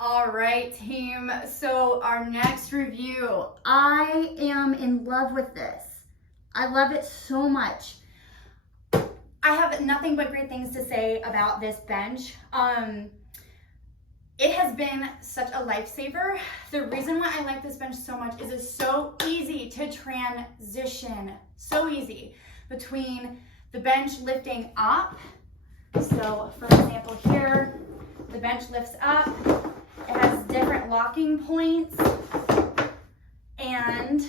All right, team. So our next review, I am in love with this. I love it so much. I have nothing but great things to say about this bench. It has been such a lifesaver. The reason why I like this bench so much is it's so easy to transition, so easy between the bench lifting up. So for example here, the bench lifts up. It has different locking points, and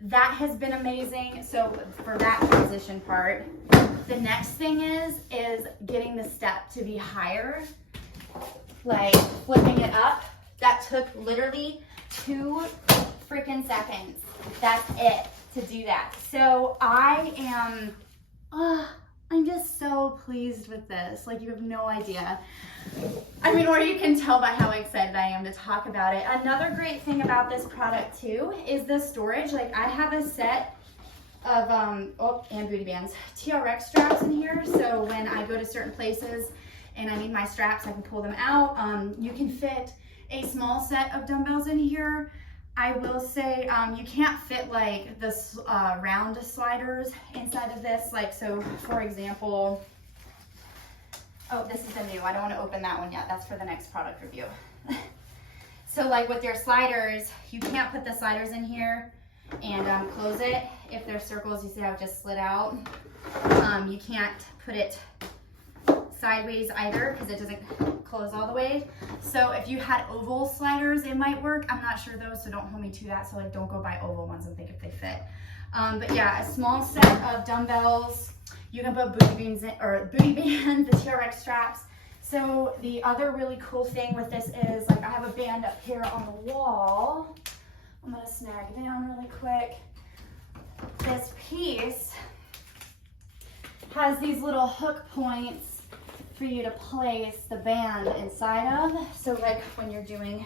that has been amazing. So for that transition part, the next thing is getting the step to be higher, like flipping it up. That took literally 2 freaking seconds. That's it to do that. So I'm just so pleased with this. Like, you have no idea. I mean, or you can tell by how excited I am to talk about it. Another great thing about this product too is the storage. Like, I have a set of, and booty bands, TRX straps in here. So when I go to certain places and I need my straps, I can pull them out. You can fit a small set of dumbbells in here. I will say you can't fit like the round sliders inside of this. Like, so for example, oh, this is the new, I don't want to open that one yet. That's for the next product review. So like with your sliders, you can't put the sliders in here and close it. If they're circles, you see how it just slid out. You can't put it sideways either because it doesn't close all the way. So if you had oval sliders, it might work. I'm not sure though, so don't hold me to that. So like, don't go buy oval ones and think if they fit. But yeah, a small set of dumbbells. You can put booty bands in, or booty bands, the TRX straps. So the other really cool thing with this is, like, I have a band up here on the wall. I'm gonna snag down really quick. This piece has these little hook points for you to place the band inside of. So like when you're doing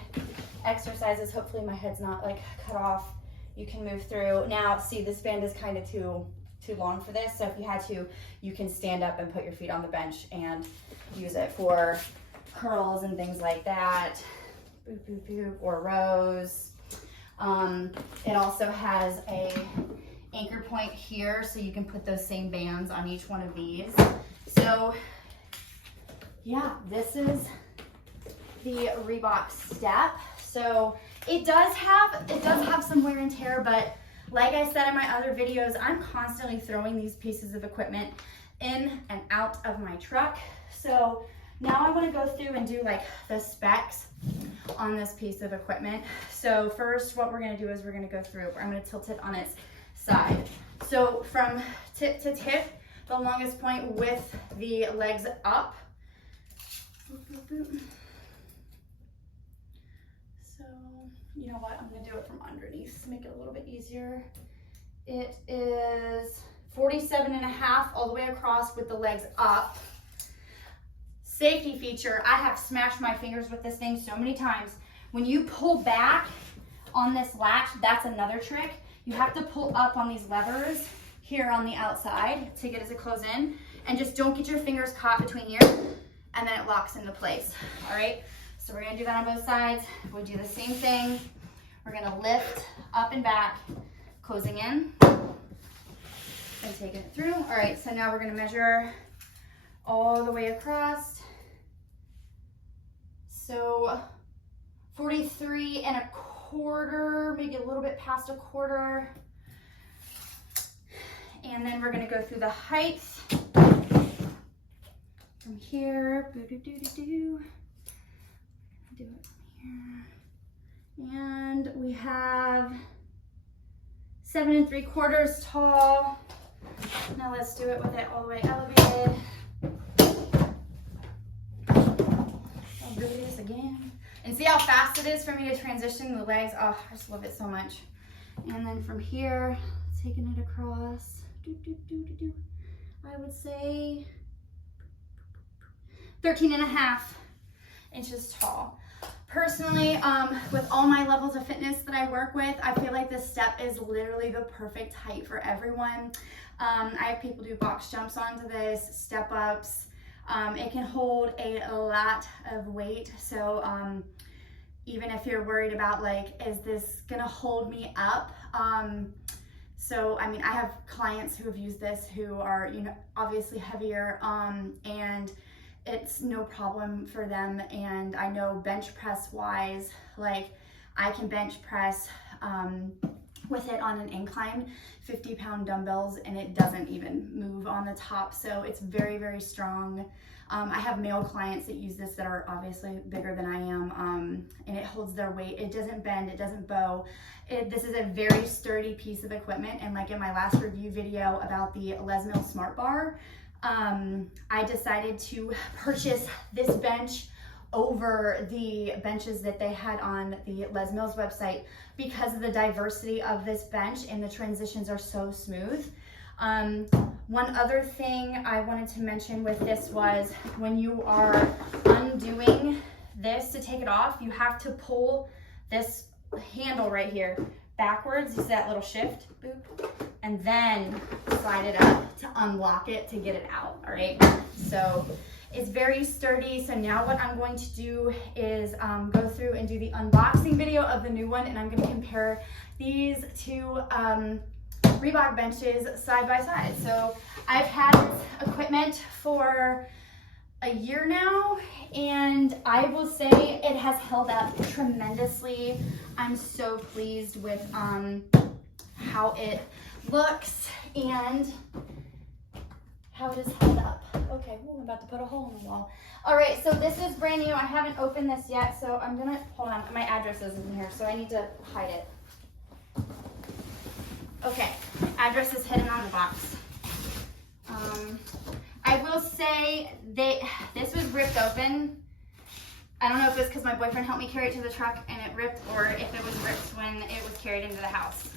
exercises, hopefully my head's not like cut off, you can move through. Now see, this band is kind of too long for this. So if you had to, you can stand up and put your feet on the bench and use it for curls and things like that, boop, boop, boop, or rows. It also has a anchor point here, so you can put those same bands on each one of these. So yeah, this is the Reebok Step. So it does have some wear and tear, but like I said in my other videos, I'm constantly throwing these pieces of equipment in and out of my truck. So now I want to go through and do like the specs on this piece of equipment. So first, what we're going to do is we're going to go through, I'm going to tilt it on its side. So from tip to tip, the longest point with the legs up. So, you know what, I'm gonna do it from underneath to make it a little bit easier. It is 47.5 all the way across with the legs up. Safety feature, I have smashed my fingers with this thing so many times. When you pull back on this latch, that's another trick. You have to pull up on these levers here on the outside to get it to close in, and just don't get your fingers caught between here, and then it locks into place. All right, so we're gonna do that on both sides. We'll do the same thing. We're gonna lift up and back, closing in, and taking it through. All right, so now we're gonna measure all the way across. So 43.25, maybe a little bit past a quarter. And then we're gonna go through the height. From here, do it from here. And we have 7 3/4 tall. Now let's do it with it all the way elevated. I'll do this again. And see how fast it is for me to transition the legs. Oh, I just love it so much. And then from here, taking it across. I would say 13.5 inches tall. Personally, with all my levels of fitness that I work with, I feel like this step is literally the perfect height for everyone. I have people do box jumps onto this, step ups. It can hold a lot of weight. So even if you're worried about like, is this gonna hold me up? So, I mean, I have clients who have used this who are, you know, obviously heavier, and it's no problem for them. And I know bench press wise, like I can bench press with it on an incline, 50-pound dumbbells, and it doesn't even move on the top. So it's very, very strong. I have male clients that use this that are obviously bigger than I am, and it holds their weight. It doesn't bend, it doesn't bow. This is a very sturdy piece of equipment, and like in my last review video about the Les Mills Smart Bar, I decided to purchase this bench over the benches that they had on the Les Mills website because of the diversity of this bench, and the transitions are so smooth. One other thing I wanted to mention with this was when you are undoing this to take it off, you have to pull this handle right here backwards. You see that little shift, boop, and then slide it up to unlock it to get it out, all right? So it's very sturdy. So now what I'm going to do is go through and do the unboxing video of the new one, and I'm gonna compare these two Reebok benches side by side. So I've had this equipment for a year now, and I will say it has held up tremendously. I'm so pleased with how it looks and how it is held up. Okay, well, I'm about to put a hole in the wall. All right, so this is brand new. I haven't opened this yet, so I'm gonna, hold on, my address isn't in here, so I need to hide it. Okay, address is hidden on the box. I will say this was ripped open. I don't know if it's because my boyfriend helped me carry it to the truck and it ripped, or if it was ripped when it was carried into the house.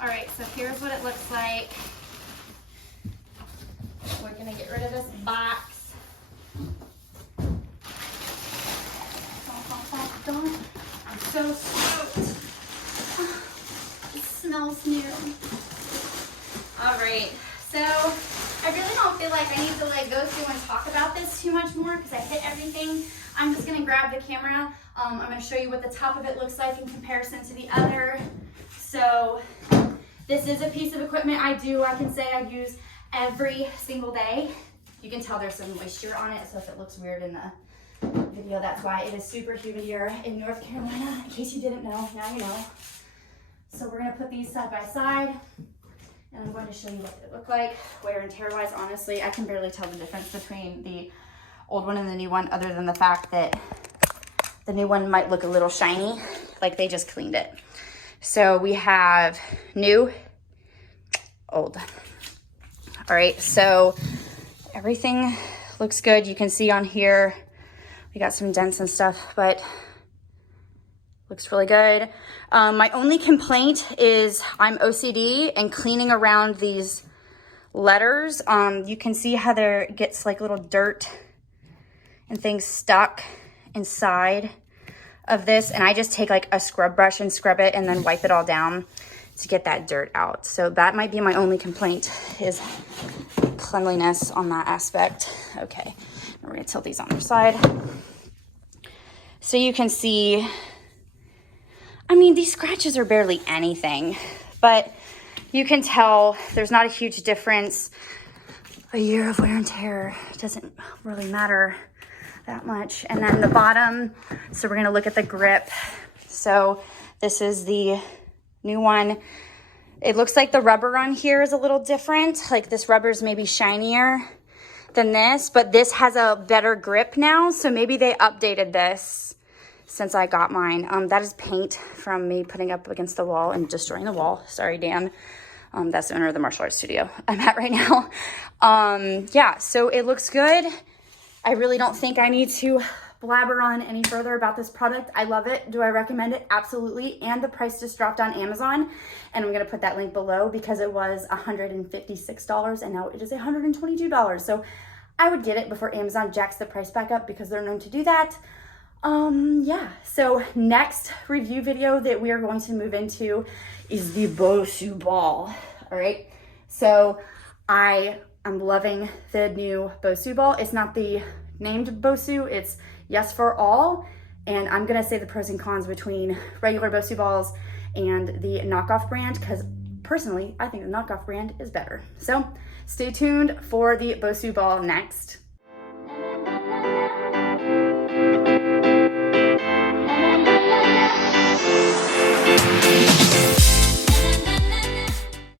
All right, so here's what it looks like. We're gonna get rid of this box. I'm so stoked. It smells new. All right, so I really don't feel like I need to like go through and talk about this too much more because I hit everything. I'm just gonna grab the camera. I'm gonna show you what the top of it looks like in comparison to the other. So this is a piece of equipment I can say I use every single day. You can tell there's some moisture on it, so if it looks weird in the video, that's why. It is super humid here in North Carolina, in case you didn't know, now you know. So we're gonna put these side by side, and I'm going to show you what they look like. Wear and tear wise, honestly, I can barely tell the difference between the old one and the new one, other than the fact that the new one might look a little shiny, like they just cleaned it. So we have new, old. All right, so everything looks good. You can see on here, we got some dents and stuff, but looks really good. My only complaint is I'm OCD and cleaning around these letters. You can see how there gets like little dirt and things stuck inside of this, and I just take like a scrub brush and scrub it and then wipe it all down to get that dirt out. So that might be my only complaint, is cleanliness on that aspect. Okay, we're gonna tilt these on their side. So you can see, I mean, these scratches are barely anything, but you can tell there's not a huge difference. A year of wear and tear doesn't really matter that much. And then the bottom, so we're gonna look at the grip. So this is the new one. It looks like the rubber on here is a little different. Like this rubber is maybe shinier than this, but this has a better grip now. So maybe they updated this since I got mine. That is paint from me putting up against the wall and destroying the wall. Sorry, Dan. That's the owner of the martial arts studio I'm at right now. Yeah, so it looks good. I really don't think I need to blabber on any further about this product. I love it. Do I recommend it? Absolutely. And the price just dropped on Amazon, and I'm going to put that link below because it was $156 and now it is $122. So I would get it before Amazon jacks the price back up because they're known to do that. Yeah, so next review video that we are going to move into is the Bosu ball. All right, so I I'm loving the new Bosu ball. It's not the named Bosu, it's Yes for All. And I'm gonna say the pros and cons between regular Bosu balls and the knockoff brand, because personally, I think the knockoff brand is better. So stay tuned for the Bosu ball next.